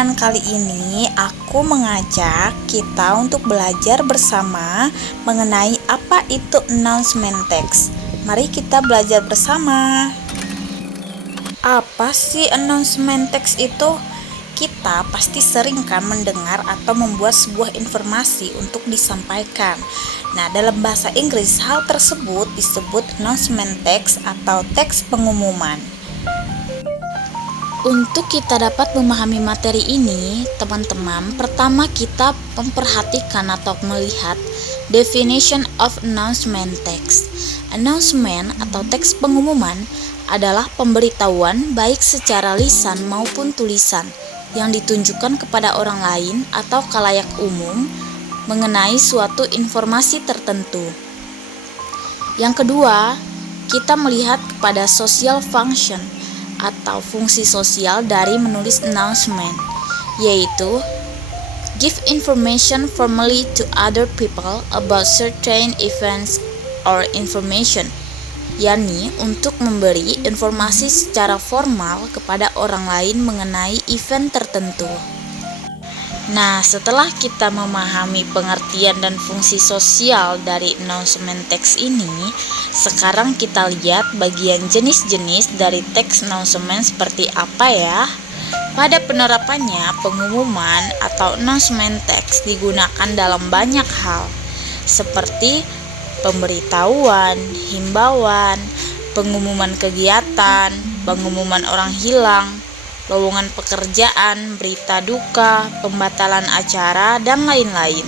teman-teman, kali ini aku mengajak kita untuk belajar bersama mengenai apa itu announcement text. Mari kita belajar bersama. Apa sih announcement text itu? Kita pasti sering kan mendengar atau membuat sebuah informasi untuk disampaikan. Nah, dalam bahasa Inggris hal tersebut disebut announcement text atau teks pengumuman. Untuk kita dapat memahami materi ini, teman-teman, pertama kita memperhatikan atau melihat definition of announcement text. Announcement atau teks pengumuman adalah pemberitahuan baik secara lisan maupun tulisan yang ditunjukkan kepada orang lain atau khalayak umum mengenai suatu informasi tertentu. Yang kedua, kita melihat kepada social function atau fungsi sosial dari menulis announcement, yaitu give information formally to other people about certain events or information, yakni untuk memberi informasi secara formal kepada orang lain mengenai event tertentu. Nah, setelah kita memahami pengertian dan fungsi sosial dari announcement text ini, sekarang kita lihat bagian jenis-jenis dari teks announcement seperti apa ya. Pada penerapannya, pengumuman atau announcement text digunakan dalam banyak hal, seperti pemberitahuan, himbauan, pengumuman kegiatan, pengumuman orang hilang, lowongan pekerjaan, berita duka, pembatalan acara, dan lain-lain.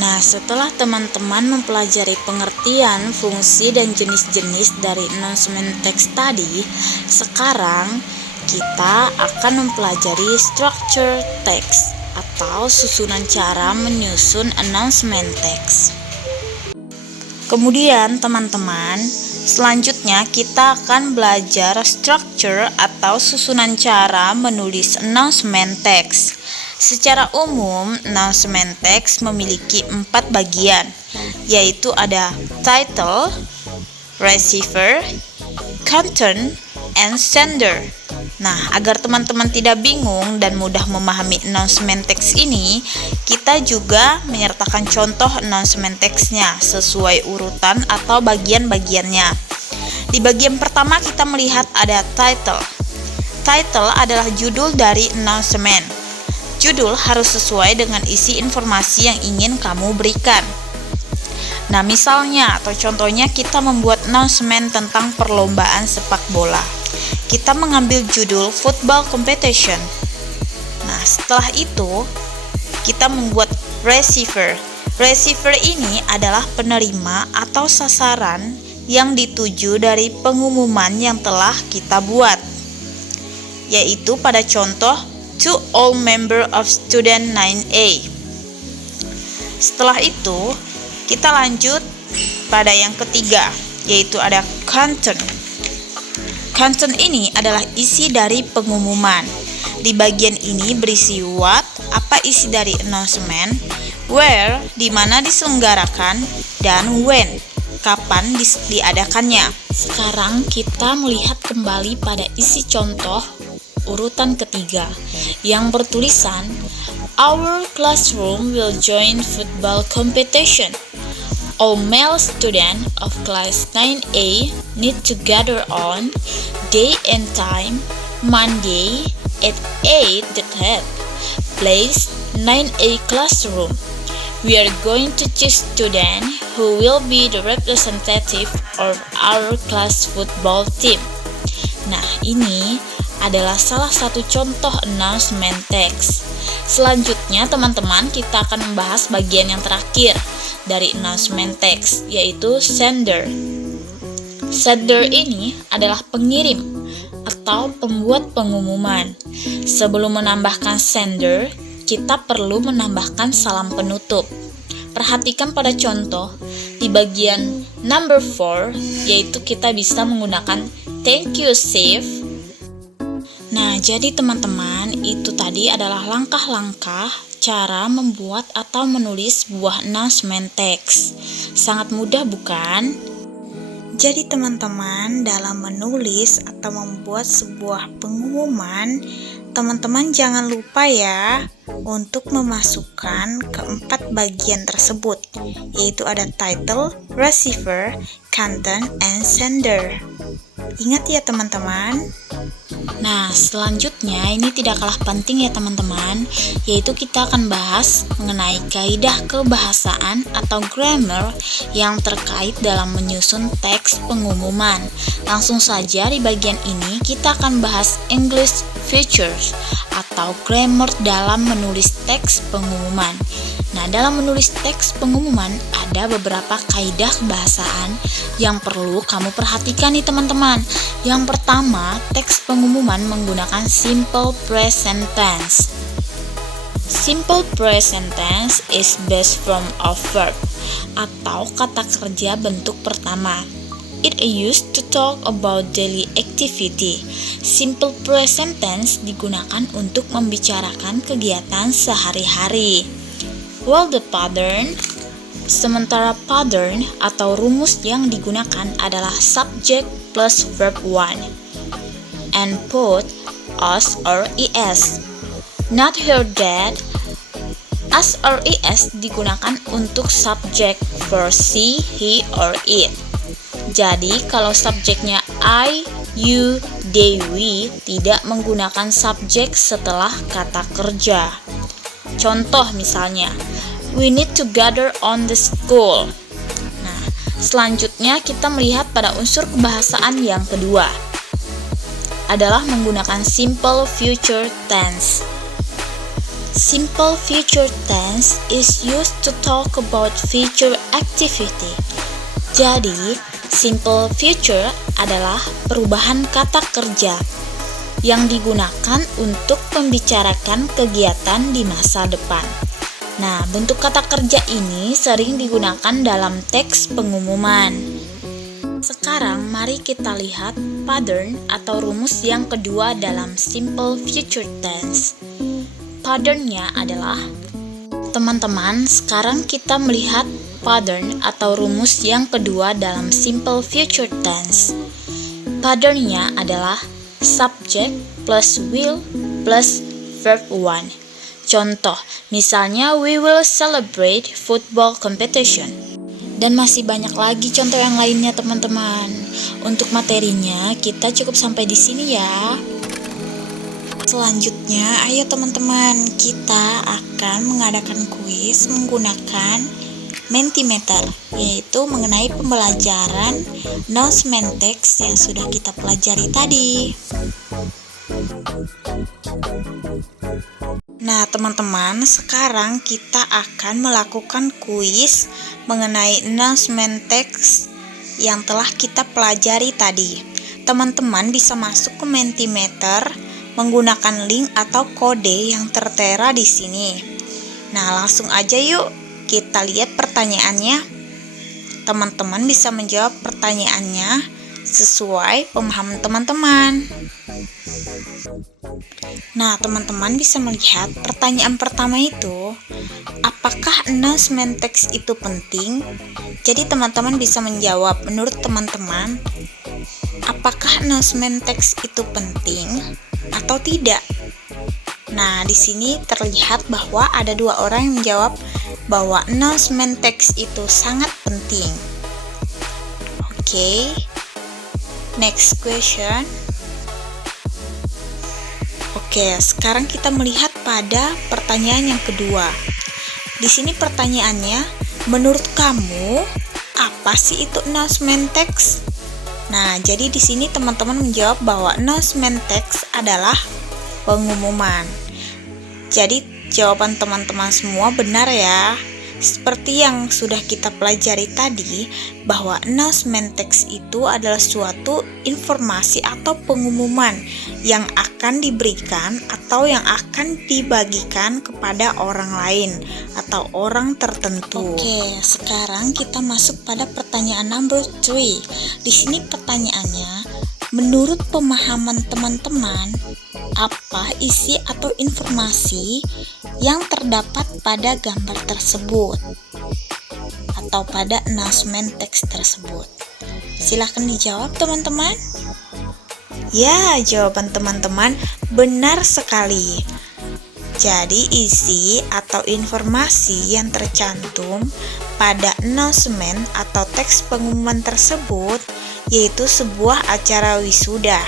Nah, setelah teman-teman mempelajari pengertian, fungsi, dan jenis-jenis dari announcement text tadi, sekarang kita akan mempelajari structure text atau susunan cara menyusun announcement text. Kemudian teman-teman, selanjutnya kita akan belajar structure atau susunan cara menulis announcement text. Secara umum, announcement text memiliki 4 bagian, yaitu ada title, receiver, content, and sender. Nah, agar teman-teman tidak bingung dan mudah memahami announcement text ini, kita juga menyertakan contoh announcement text-nya sesuai urutan atau bagian-bagiannya. Di bagian pertama kita melihat ada title. Title adalah judul dari announcement. Judul harus sesuai dengan isi informasi yang ingin kamu berikan. Nah, misalnya atau contohnya kita membuat announcement tentang perlombaan sepak bola. Kita mengambil judul football competition. Nah, setelah itu kita membuat receiver. Receiver ini adalah penerima atau sasaran yang dituju dari pengumuman yang telah kita buat, yaitu pada contoh to all member of student 9A. Setelah itu kita lanjut pada yang ketiga, yaitu ada content. Content ini adalah isi dari pengumuman. Di bagian ini berisi what, apa isi dari announcement, where, di mana diselenggarakan, dan when, kapan diadakannya. Sekarang kita melihat kembali pada isi contoh urutan ketiga yang bertulisan our classroom will join football competition. All male students of class 9A need to gather on day and time, Monday at 8:30, place 9A classroom. We are going to choose students who will be the representative of our class football team. Nah, ini adalah salah satu contoh announcement text. Selanjutnya teman-teman, kita akan membahas bagian yang terakhir dari announcement text, yaitu sender. Sender ini adalah pengirim atau pembuat pengumuman. Sebelum menambahkan sender, kita perlu menambahkan salam penutup. Perhatikan pada contoh di bagian number 4, yaitu kita bisa menggunakan thank you Steve. Nah, jadi teman-teman, itu tadi adalah langkah-langkah cara membuat atau menulis sebuah announcement text. Sangat mudah bukan? Jadi teman-teman, dalam menulis atau membuat sebuah pengumuman, teman-teman jangan lupa ya untuk memasukkan keempat bagian tersebut, yaitu ada title, receiver, content, and sender. Ingat ya teman-teman. Nah, selanjutnya ini tidak kalah penting ya teman-teman, yaitu kita akan bahas mengenai kaidah kebahasaan atau grammar yang terkait dalam menyusun teks pengumuman. Langsung saja di bagian ini kita akan bahas English features atau grammar dalam menulis teks pengumuman. Nah, dalam menulis teks pengumuman ada beberapa kaidah kebahasaan yang perlu kamu perhatikan nih teman-teman. Yang pertama, teks pengumuman menggunakan simple present tense. Simple present tense is based from a verb atau kata kerja bentuk pertama. It is used to talk about daily activity. Simple present tense digunakan untuk membicarakan kegiatan sehari-hari. While the pattern, sementara pattern atau rumus yang digunakan adalah subject plus verb 1 and put as or is. Not here that, as or is digunakan untuk subjek for she, he, or it. Jadi kalau subjeknya I, you, they, we tidak menggunakan subjek setelah kata kerja. Contoh misalnya, we need to gather on the school. Nah, selanjutnya kita melihat pada unsur kebahasaan yang kedua adalah menggunakan simple future tense. Simple future tense is used to talk about future activity. Jadi, simple future adalah perubahan kata kerja yang digunakan untuk membicarakan kegiatan di masa depan. Nah, bentuk kata kerja ini sering digunakan dalam teks pengumuman. Sekarang mari kita lihat pattern atau rumus yang kedua dalam simple future tense. Patternnya adalah, teman-teman, sekarang kita melihat pattern atau rumus yang kedua dalam simple future tense. Patternnya adalah subject plus will plus verb 1. Contoh, misalnya we will celebrate football competition. Dan masih banyak lagi contoh yang lainnya teman-teman. Untuk materinya kita cukup sampai di sini ya. Selanjutnya, ayo teman-teman, kita akan mengadakan kuis menggunakan Mentimeter, yaitu mengenai pembelajaran announcement text yang sudah kita pelajari tadi. Nah teman-teman, sekarang kita akan melakukan kuis mengenai announcement text yang telah kita pelajari tadi. Teman-teman bisa masuk ke Mentimeter menggunakan link atau kode yang tertera di sini. Nah, langsung aja yuk kita lihat pertanyaannya. Teman-teman bisa menjawab pertanyaannya sesuai pemahaman teman-teman. Nah, teman-teman bisa melihat pertanyaan pertama itu, apakah announcement text itu penting? Jadi teman-teman bisa menjawab menurut teman-teman, apakah announcement text itu penting atau tidak? Nah, di sini terlihat bahwa ada dua orang yang menjawab bahwa announcement text itu sangat penting. Oke. Next question. Oke, sekarang kita melihat pada pertanyaan yang kedua. Di sini pertanyaannya, menurut kamu apa sih itu announcement text? Nah, jadi di sini teman-teman menjawab bahwa announcement text adalah pengumuman. Jadi jawaban teman-teman semua benar ya. Seperti yang sudah kita pelajari tadi, bahwa announcement text itu adalah suatu informasi atau pengumuman yang akan diberikan atau yang akan dibagikan kepada orang lain atau orang tertentu. Oke, sekarang kita masuk pada pertanyaan number 3. Di sini pertanyaannya, menurut pemahaman teman-teman, apa isi atau informasi yang terdapat pada gambar tersebut atau pada announcement text tersebut? Silahkan dijawab teman-teman. Ya, jawaban teman-teman Benar sekali. Jadi isi atau informasi yang tercantum pada announcement atau teks pengumuman tersebut yaitu sebuah acara wisuda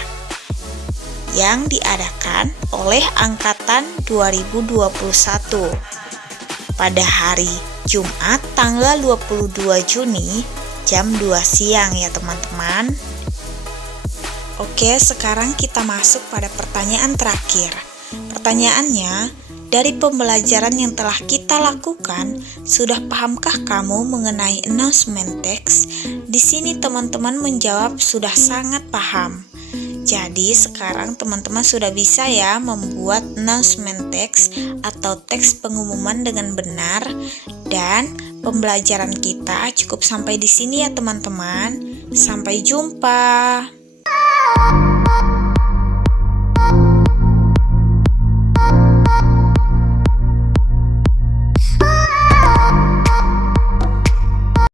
yang diadakan oleh angkatan 2021 pada hari Jumat tanggal 22 Juni jam 2 siang ya teman-teman. Oke, sekarang kita masuk pada pertanyaan terakhir. Pertanyaannya, dari pembelajaran yang telah kita lakukan, sudah pahamkah kamu mengenai announcement text? Di sini teman-teman menjawab sudah sangat paham. Jadi sekarang teman-teman sudah bisa ya membuat announcement text atau teks pengumuman dengan benar, dan pembelajaran kita cukup sampai di sini ya teman-teman. Sampai jumpa.